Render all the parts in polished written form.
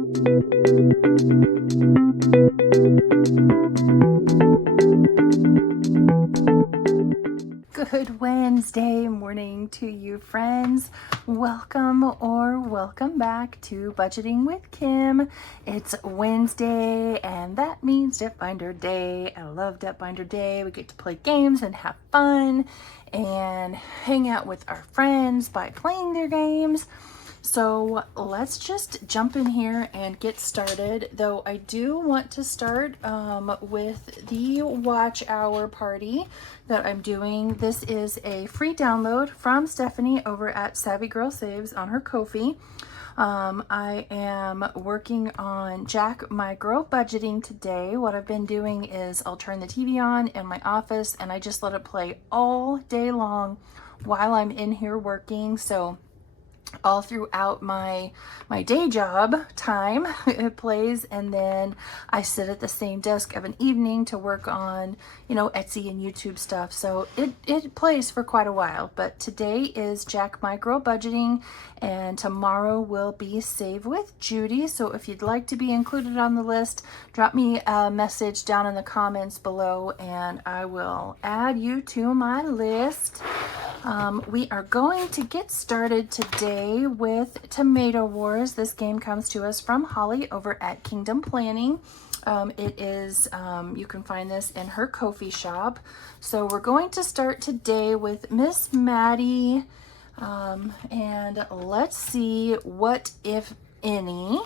Good Wednesday morning to you, friends. Welcome or welcome back to Budgeting with Kim. It's Wednesday, and that means Debt Binder Day. I love Debt Binder Day. We get to play games and have fun and hang out with our friends by playing their games. So let's just jump in here and get started, though I do want to start with the watch hour party that I'm doing. This is a free download from Stephanie over at Savvy Girl Saves on her Ko-fi. I am working on Jack My Girl Budgeting today. What I've been doing is I'll turn the TV on in my office and I just let it play all day long while I'm in here working. So all throughout my day job time it plays, and then I sit at the same desk of an evening to work on, Etsy and YouTube stuff. So it plays for quite a while. But today is Jack My Girl Budgeting, and tomorrow will be Save with Judy. So if you'd like to be included on the list, drop me a message down in the comments below and I will add you to my list. We are going to get started today with Tomato Wars. This game comes to us from Holly over at Kingdom Planning. It is, you can find this in her Ko-fi shop. So we're going to start today with Miss Maddie. And let's see what, if any,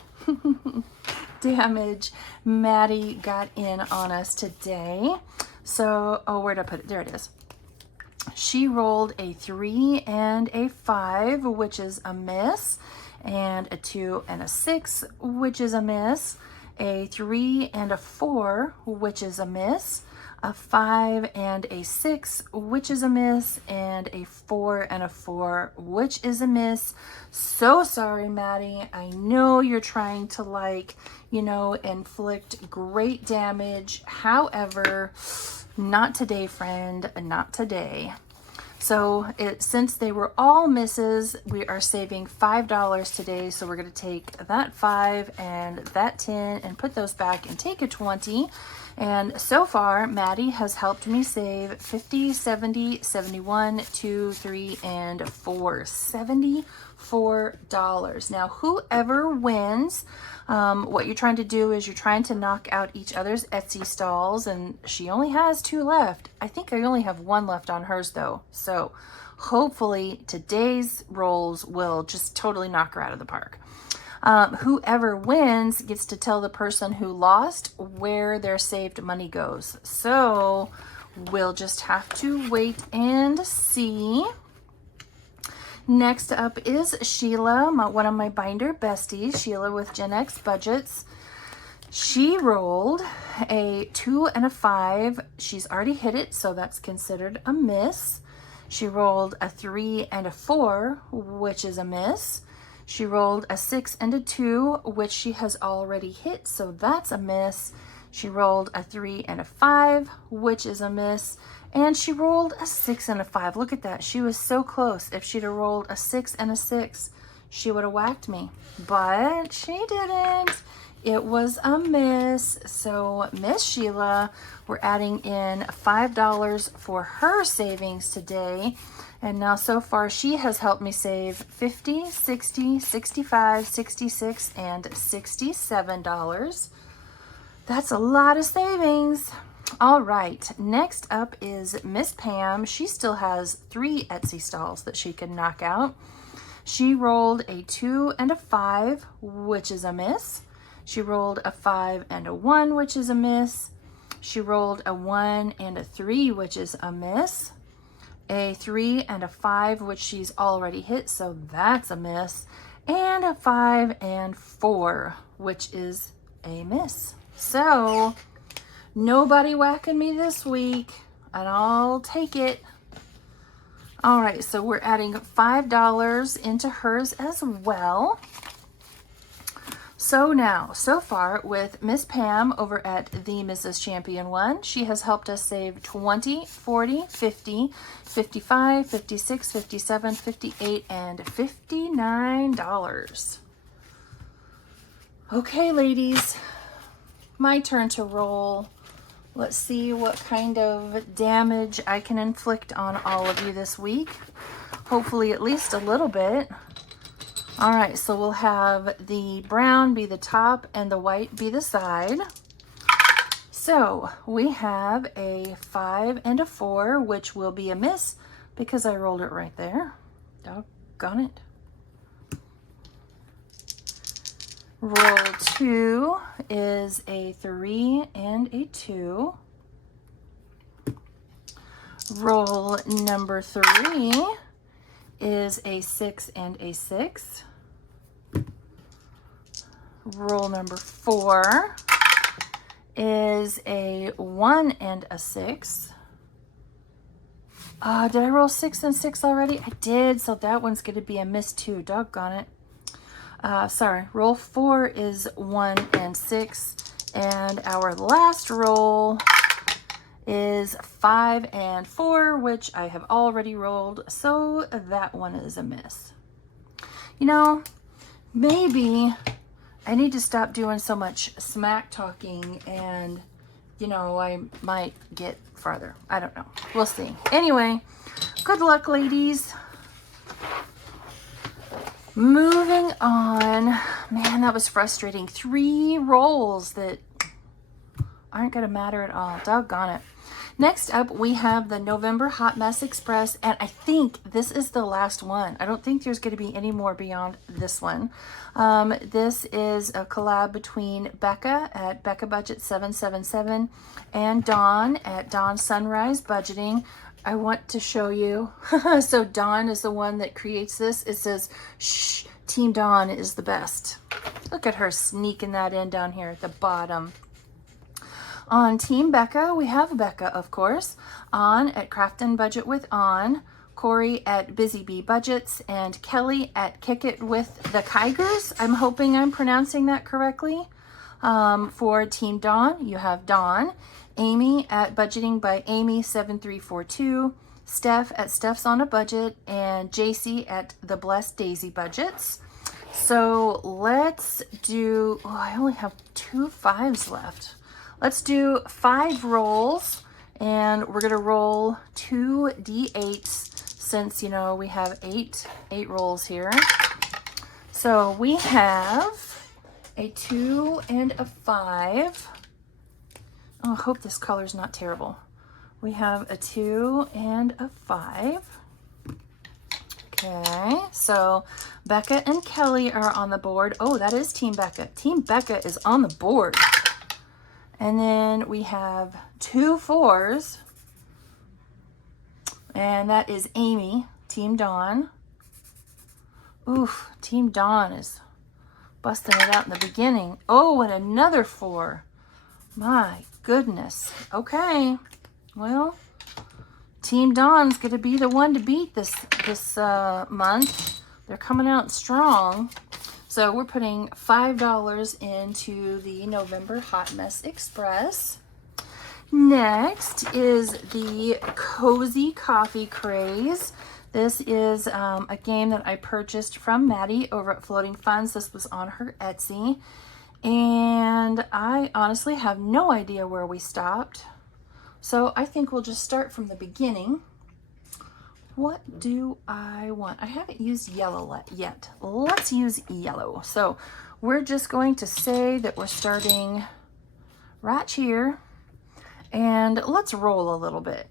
damage Maddie got in on us today. So, where'd I put it? There it is. She rolled a 3 and a 5, which is a miss, and a 2 and a 6, which is a miss, a 3 and a 4, which is a miss, a 5 and a 6, which is a miss, and a 4 and a 4, which is a miss. So sorry, Maddie. I know you're trying to inflict great damage. However, not today, friend, not today. So since they were all misses, we are saving $5 today. So we're going to take that 5 and that 10 and put those back and take a 20. And so far, Maddie has helped me save 50, 70, 71, 2, 3, and 4. $74. Now, whoever wins, what you're trying to do is you're trying to knock out each other's Etsy stalls, and she only has 2 left. I think I only have 1 left on hers though. So hopefully today's rolls will just totally knock her out of the park. Whoever wins gets to tell the person who lost where their saved money goes. So we'll just have to wait and see. Next up is Sheila, one of my binder besties, Sheila with Gen X Budgets. She rolled a 2 and a 5. She's already hit it, so that's considered a miss. She rolled a 3 and a 4, which is a miss. She rolled a 6 and a 2, which she has already hit, so that's a miss. She rolled a 3 and a 5, which is a miss. And she rolled a 6 and a 5. Look at that. She was so close. If she'd have rolled a 6 and a 6, she would have whacked me. But she didn't. It was a miss. So Miss Sheila, we're adding in $5 for her savings today. And now so far she has helped me save 50, 60, 65, 66, and $67. That's a lot of savings. All right, next up is Miss Pam. She still has 3 Etsy stalls that she can knock out. She rolled a 2 and a 5, which is a miss. She rolled a 5 and a 1, which is a miss. She rolled a 1 and a 3, which is a miss. A 3 and a 5, which she's already hit, so that's a miss. And a 5 and 4, which is a miss. So nobody whacking me this week, and I'll take it. All right, so we're adding $5 into hers as well. So now, so far with Miss Pam over at the Mrs. Champion One, she has helped us save 20, 40, 50, 55, 56, 57, 58, and $59. Okay, ladies, my turn to roll. Let's see what kind of damage I can inflict on all of you this week. Hopefully at least a little bit. All right, so we'll have the brown be the top and the white be the side. So we have a 5 and a 4, which will be a miss because I rolled it right there. Doggone it. Roll 2 is a 3 and a 2. Roll number 3 is a 6 and a 6. Roll number 4 is a 1 and a 6. Did I roll 6 and 6 already? I did, so that one's going to be a miss too. Doggone it. Sorry, roll 4 is 1 and 6, and our last roll is 5 and 4, which I have already rolled, so that one is a miss. You know, maybe I need to stop doing so much smack talking, and, you know, I might get farther. I don't know. We'll see. Anyway, good luck, ladies. Moving on. Man, that was frustrating. 3 rolls that aren't going to matter at all. Doggone it. Next up, we have the November Hot Mess Express, and I think this is the last one. I don't think there's going to be any more beyond this one. This is a collab between Becca at Becca Budget 777 and Dawn at Dawn Sunrise Budgeting. I want to show you. So Dawn is the one that creates this. It says, shh, Team Dawn is the best. Look at her sneaking that in down here at the bottom. On Team Becca, we have Becca, of course. On at Craft and Budget with On. Corey at Busy Bee Budgets. And Kelly at Kick It with the Kygers. I'm hoping I'm pronouncing that correctly. For Team Dawn, you have Dawn. Amy at Budgeting by Amy 7342, Steph at Steph's on a Budget, and JC at The Blessed Daisy Budgets. So let's do, I only have 2 5s left. Let's do 5 rolls, and we're gonna roll 2 D8s since, you know, we have 8 rolls here. So we have a 2 and a 5. Oh, I hope this color's not terrible. We have a 2 and a 5. Okay, so Becca and Kelly are on the board. Oh, that is Team Becca. Team Becca is on the board. And then we have 2 4s. And that is Amy, Team Dawn. Oof, Team Dawn is busting it out in the beginning. Oh, and another 4. My goodness. Okay. Well, Team Dawn's going to be the one to beat this month. They're coming out strong. So we're putting $5 into the November Hot Mess Express. Next is the Cozy Coffee Craze. This is a game that I purchased from Maddie over at Floating Funds. This was on her Etsy. And I honestly have no idea where we stopped. So I think we'll just start from the beginning. What do I want? I haven't used yellow yet. Let's use yellow. So we're just going to say that we're starting right here. And let's roll a little bit.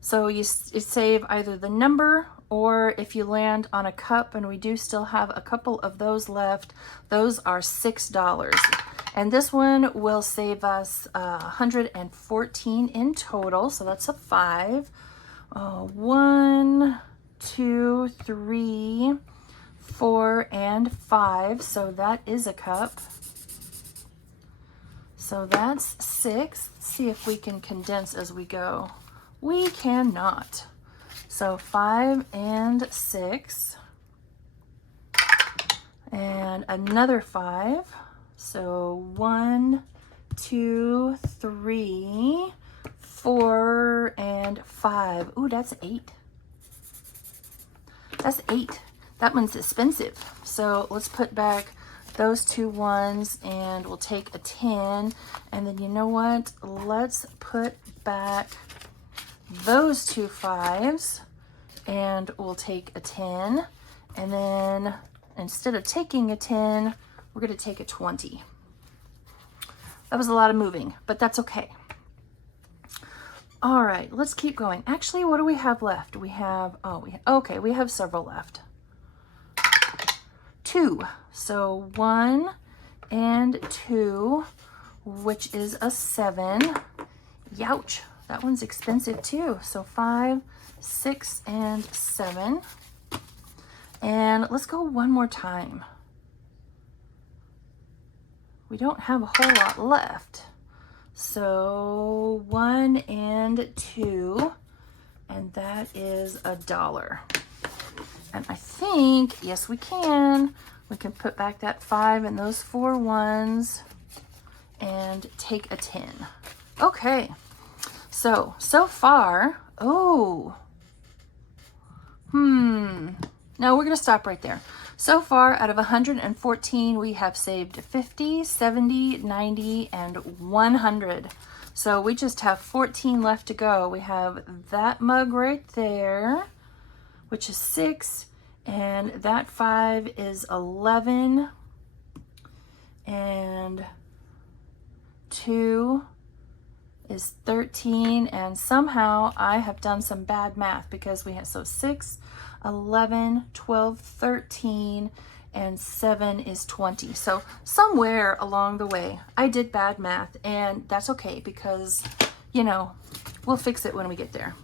So you save either the number, or if you land on a cup, and we do still have a couple of those left, those are $6. And this one will save us 114 in total, so that's a 5. 1, 2, 3, 4, and 5, so that is a cup. So that's 6. Let's see if we can condense as we go. We cannot. So 5 and 6. And another 5. So 1, 2, 3, 4, and 5. Ooh, that's 8. That's 8. That one's expensive. So let's put back those 2 ones, and we'll take a 10. And then you know what? Let's put back those 2 5s, and we'll take a 10. And then instead of taking a 10, we're going to take a 20. That was a lot of moving, but that's okay. All right, let's keep going. Actually, what do we have left? We have, we have several left. 2. So 1 and 2, which is a 7. Youch, that one's expensive too. So 5, 6, and 7. And let's go one more time. We don't have a whole lot left. So 1 and 2, and that is $1. And I think, yes, we can put back that 5 and those 4 ones and take a 10. Okay, so far, no, we're gonna stop right there. So far, out of 114, we have saved 50, 70, 90, and 100. So we just have 14 left to go. We have that mug right there, which is 6, and that 5 is 11, and 2 is 13, and somehow I have done some bad math because we have, so 6, 11, 12, 13, and 7 is 20. So somewhere along the way, I did bad math, and that's okay because, you know, we'll fix it when we get there.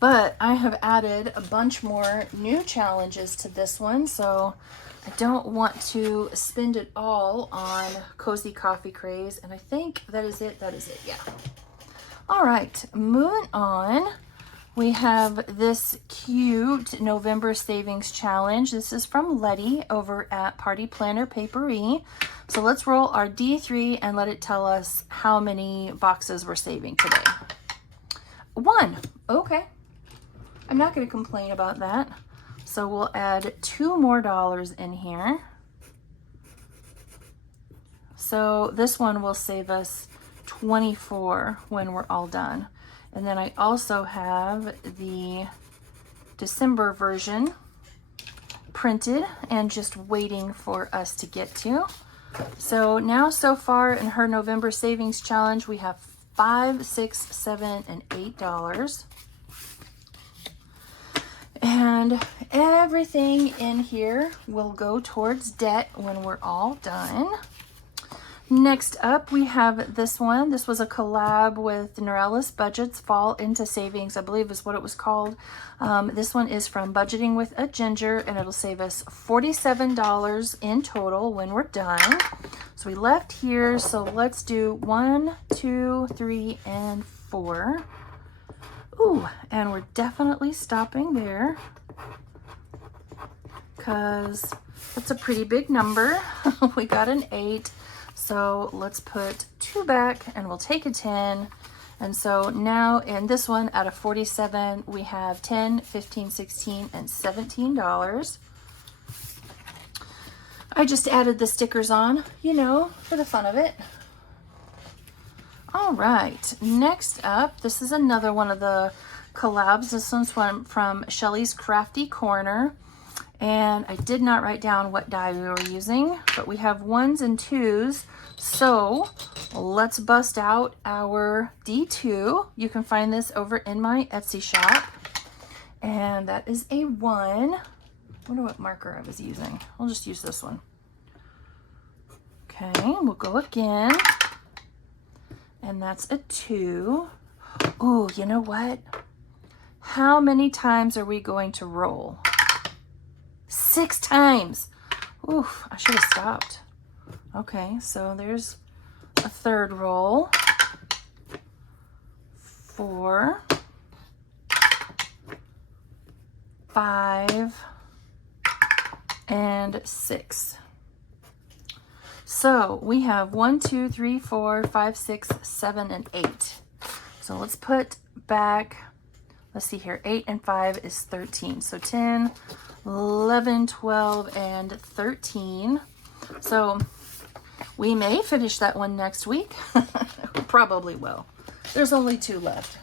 But I have added a bunch more new challenges to this one, so I don't want to spend it all on Cozy Coffee Craze, and I think that is it, yeah. All right, moving on. We have this cute November Savings Challenge. This is from Letty over at Party Planner Papery. So let's roll our D3 and let it tell us how many boxes we're saving today. 1. Okay. I'm not going to complain about that. So we'll add $2 more in here. So this one will save us 24 when we're all done. And then I also have the December version printed and just waiting for us to get to. So now, so far in her November Savings Challenge, we have $5, $6, $7, and $8. And everything in here will go towards debt when we're all done. Next up, we have this one. This was a collab with Norellis Budgets Fall into Savings, I believe is what it was called. This one is from Budgeting with a Ginger, and it'll save us $47 in total when we're done. So we left here, so let's do 1, 2, 3, and 4. Ooh, and we're definitely stopping there because that's a pretty big number. We got an 8. So let's put 2 back and we'll take a 10. And so now in this one, out of 47, we have 10, 15, 16, and $17. I just added the stickers on, you know, for the fun of it. All right, next up, this is another one of the collabs. This one's from Shelly's Crafty Corner. And I did not write down what die we were using, but we have 1s and 2s. So let's bust out our D2. You can find this over in my Etsy shop. And that is a 1. I wonder what marker I was using. I'll just use this one. Okay, we'll go again. And that's a 2. Ooh, you know what? How many times are we going to roll? 6 times. Oof, I should have stopped. Okay, so there's a 3rd roll. 4, 5, and 6. So we have 1, 2, 3, 4, 5, 6, 7, and 8. So let's put back, let's see here, 8 and 5 is 13. So 10, 11, 12, and 13. So we may finish that one next week. Probably will. There's only 2 left.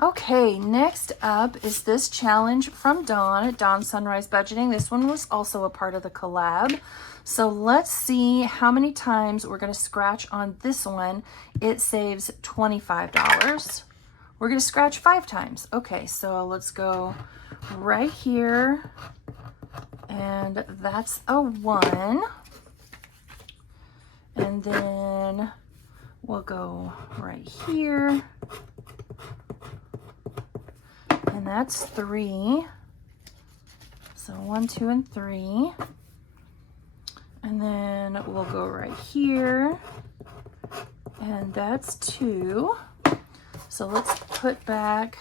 Okay, next up is this challenge from Dawn at Dawn Sunrise Budgeting. This one was also a part of the collab. So let's see how many times we're going to scratch on this one. It saves $25. We're going to scratch 5 times. Okay, so let's go right here. And that's a 1. And then we'll go right here. And that's 3. So 1, 2, and 3. And then we'll go right here. And that's 2. So let's put back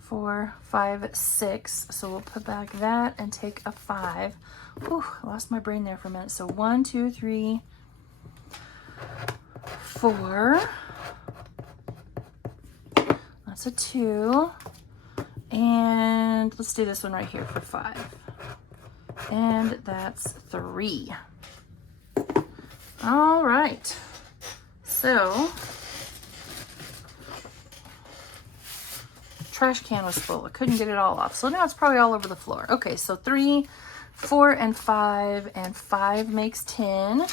4, 5, 6. So we'll put back that and take a 5. Ooh, I lost my brain there for a minute. So 1, 2, 3, 4. That's a 2. And let's do this one right here for 5. And that's 3. All right. So, trash can was full. I couldn't get it all off. So now it's probably all over the floor. Okay, so 3, 4, and 5 makes 10.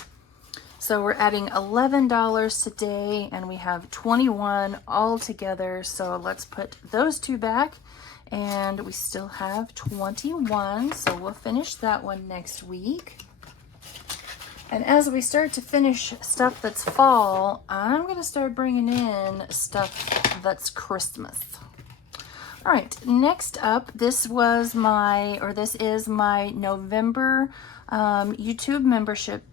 So we're adding $11 today, and we have 21 all together. So let's put those 2 back, and we still have 21. So we'll finish that one next week. And as we start to finish stuff that's fall, I'm going to start bringing in stuff that's Christmas. All right, next up, this is my November YouTube membership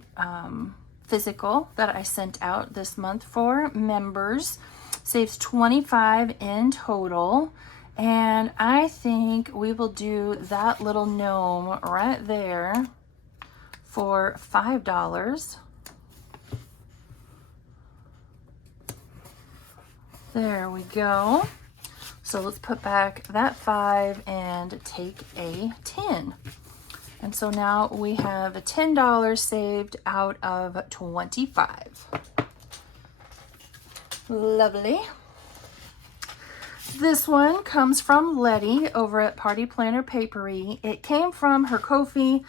physical that I sent out this month for members. Saves $25 in total. And I think we will do that little gnome right there for $5. There we go. So let's put back that 5 and take a 10. And so now we have a $10 saved out of 25. Lovely. This one comes from Letty over at Party Planner Papery. It came from her Ko-fi.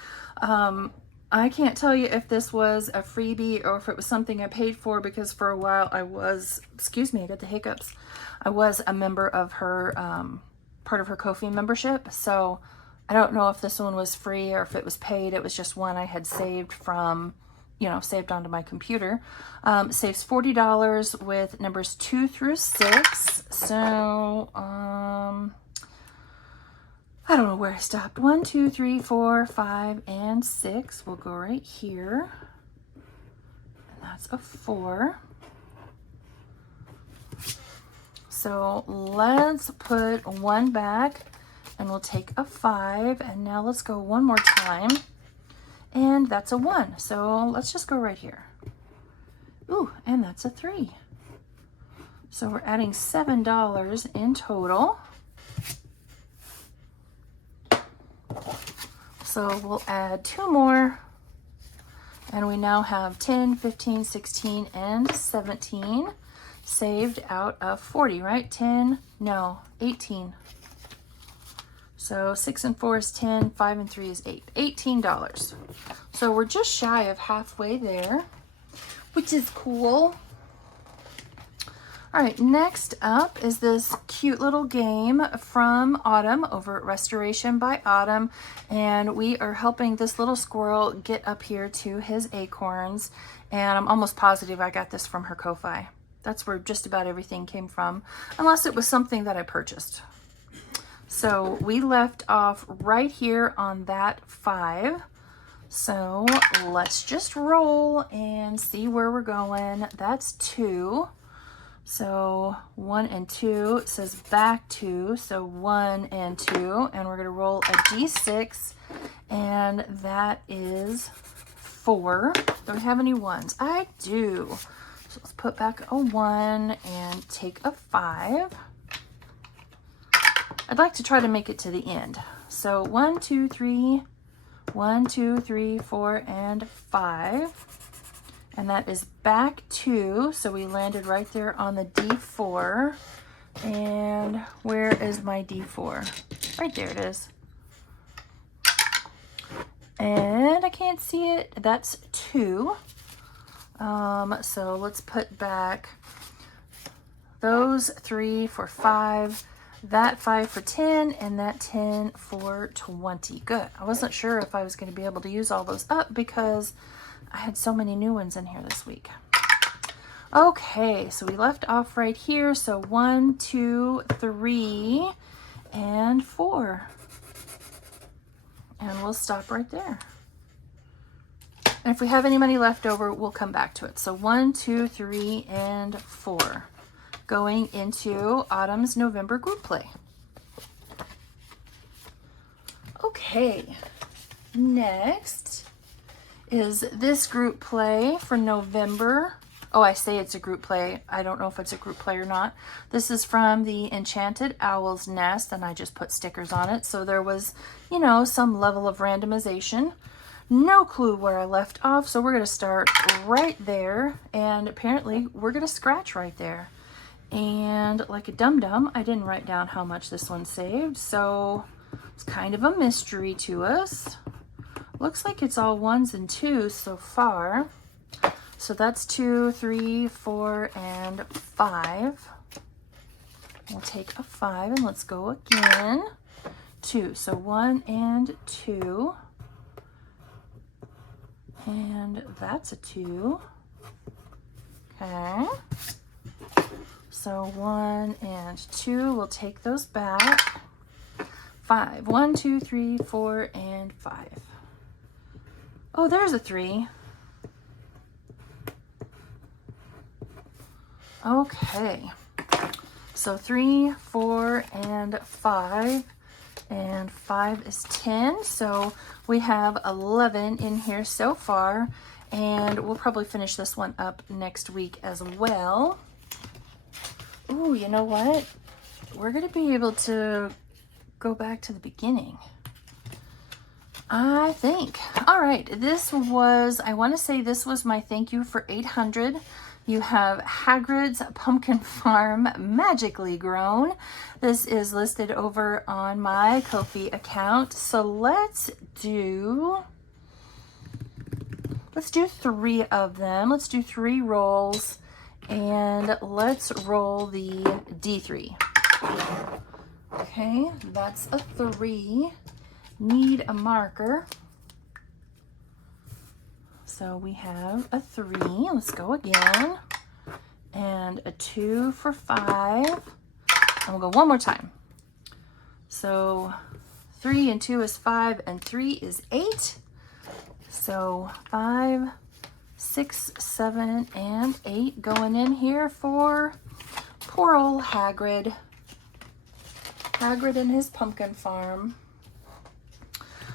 I can't tell you if this was a freebie or if it was something I paid for, because for a while I was, excuse me, I got the hiccups. I was a member of her, part of her Ko-fi membership. So I don't know if this one was free or if it was paid. It was just one I had saved from, saved onto my computer. Saves $40 with numbers 2 through 6. So, I don't know where I stopped. 1, 2, 3, 4, 5, and 6. We'll go right here. And that's a 4. So let's put 1 back and we'll take a 5. And now let's go one more time. And that's a 1. So let's just go right here. Ooh, and that's a 3. So we're adding $7 in total. So we'll add 2 more, and we now have 10, 15, 16, and 17 saved out of 40, right? 10, no, 18. So 6 and 4 is 10, 5 and 3 is 8, $18. So we're just shy of halfway there, which is cool. All right, next up is this cute little game from Autumn over at Restoration by Autumn. And we are helping this little squirrel get up here to his acorns. And I'm almost positive I got this from her Ko-fi. That's where just about everything came from, unless it was something that I purchased. So we left off right here on that 5. So let's just roll and see where we're going. That's 2. So 1 and 2, it says back 2, so 1 and 2, and we're going to roll a d6, and that is 4. Do I have any 1s? I do. So let's put back a 1 and take a 5. I'd like to try to make it to the end. So 1, 2, 3, 1, 2, 3, 4, and 5. And that is back 2. So we landed right there on the D4. And where is my D4? Right there it is. And I can't see it. That's 2. So let's put back those 3 for 5, that 5 for 10, and that 10 for 20. Good. I wasn't sure if I was going to be able to use all those up because I had so many new ones in here this week. Okay, so we left off right here. So 1, 2, 3, and 4. And we'll stop right there. And if we have any money left over, we'll come back to it. So 1, 2, 3, and 4. Going into Autumn's November group play. Okay, next is this group play for November. Oh, I say it's a group play. I don't know if it's a group play or not. This is from the Enchanted Owl's Nest, and I just put stickers on it. So there was, you know, some level of randomization. No clue where I left off, so we're going to start right there. And apparently, we're going to scratch right there. And like a dum-dum, I didn't write down how much this one saved, so it's kind of a mystery to us. Looks like it's all 1s and 2s so far. So that's 2, 3, 4, and 5. We'll take a 5 and let's go again. 2, so 1 and 2. And that's a 2. Okay. So 1 and 2, we'll take those back. 5, 1, 2, 3, 4, and 5. Oh, there's a 3. Okay, so 3, 4, and 5, and 5 is 10. So we have 11 in here so far, and we'll probably finish this one up next week as well. Ooh, you know what? We're going to be able to go back to the beginning, I think. All right, this was, I want to say this was my thank you for 800. You have Hagrid's Pumpkin Farm Magically Grown. This is listed over on my Ko-fi account. So let's do 3 of them. Let's do 3 rolls, and let's roll the D3. Okay, that's a 3. Need a marker. So we have a 3. Let's go again. And a 2 for 5. And we'll go one more time. So 3 and 2 is 5, and 3 is 8. So 5, 6, 7, and 8 going in here for poor old Hagrid. Hagrid and his pumpkin farm.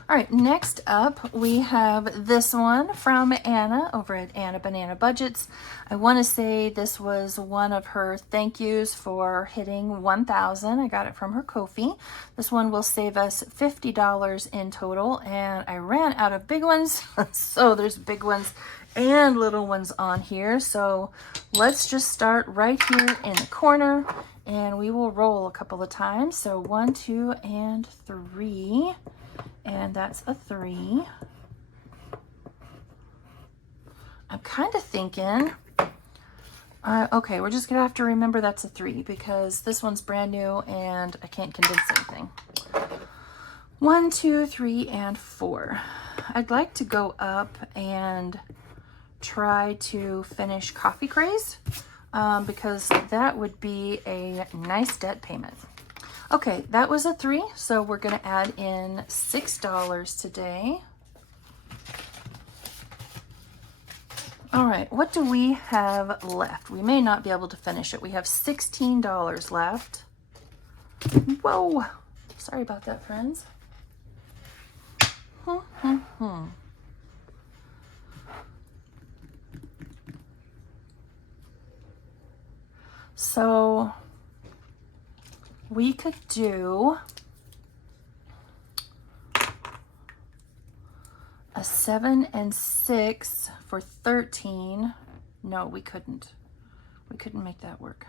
All right, next up, we have this one from Anna over at Anna Banana Budgets. I want to say this was one of her thank yous for hitting 1,000. I got it from her Ko-fi. This one will save us $50 in total, and I ran out of big ones, so there's big ones and little ones on here. So let's just start right here in the corner, and we will roll a couple of times. So 1, 2, and 3. And that's a 3. I'm kind of thinking, okay, we're just gonna have to remember that's a 3 because this one's brand new and I can't condense anything. 1, 2, 3, and 4. I'd like to go up and try to finish Coffee Craze because that would be a nice debt payment. Okay, that was a 3, so we're going to add in $6 today. All right, what do we have left? We may not be able to finish it. We have $16 left. Whoa, sorry about that, friends. So we could do a 7 and 6 for 13. No, we couldn't. We couldn't make that work.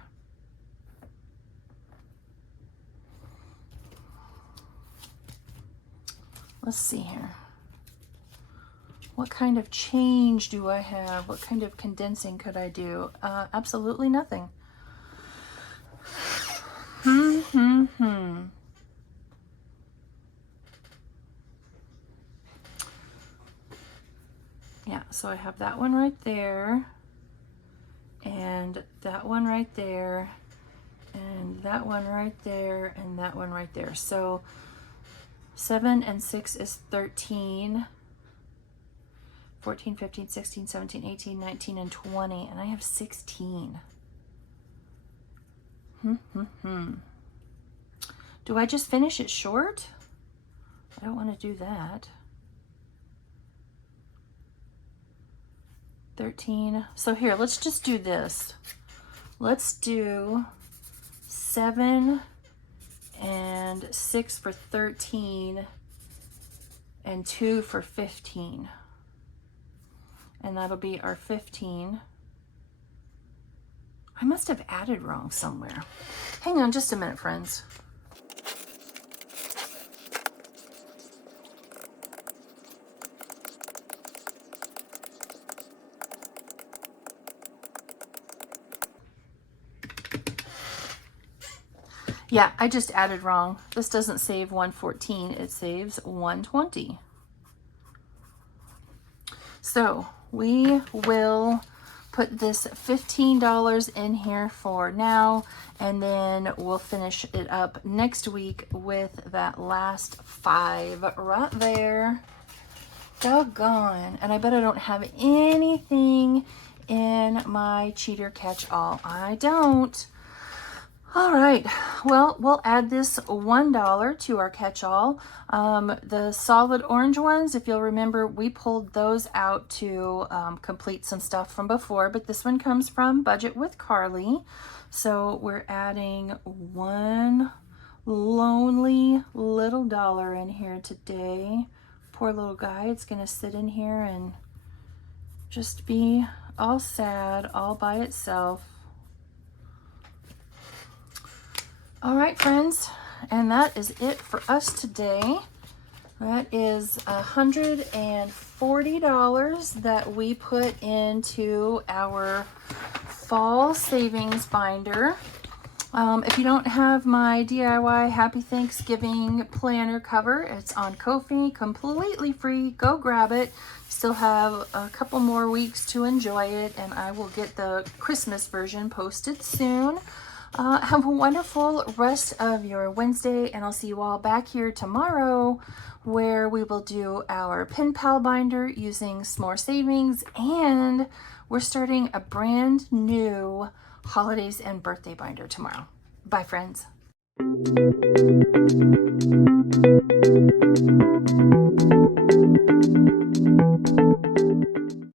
Let's see here. What kind of change do I have? What kind of condensing could I do? Absolutely nothing. Yeah, so I have that one right there, and that one right there, and that one right there, and that one right there. So 7 and 6 is 13. 14, 15, 16, 17, 18, 19, and 20, and I have 16. Do I just finish it short? I don't want to do that. 13. So here, let's just do this. Let's do 7 and 6 for 13 and 2 for 15. And that'll be our 15. I must have added wrong somewhere. Hang on just a minute, friends. Yeah, I just added wrong. This doesn't save 114, it saves 120. So we will put this $15 in here for now, and then we'll finish it up next week with that last 5 right there. Doggone. And I bet I don't have anything in my cheater catch-all. I don't. All right, well, we'll add this $1 to our catch-all. The solid orange ones, if you'll remember, we pulled those out to complete some stuff from before, but this one comes from Budget with Carly. So we're adding one lonely little dollar in here today. Poor little guy, it's gonna sit in here and just be all sad all by itself. All right, friends, and that is it for us today. That is $140 that we put into our fall savings binder. If you don't have my DIY Happy Thanksgiving planner cover, it's on Ko-fi, completely free. Go grab it. Still have a couple more weeks to enjoy it, and I will get the Christmas version posted soon. Have a wonderful rest of your Wednesday, and I'll see you all back here tomorrow where we will do our Pen Pal binder using S'more Savings, and we're starting a brand new holidays and birthday binder tomorrow. Bye, friends.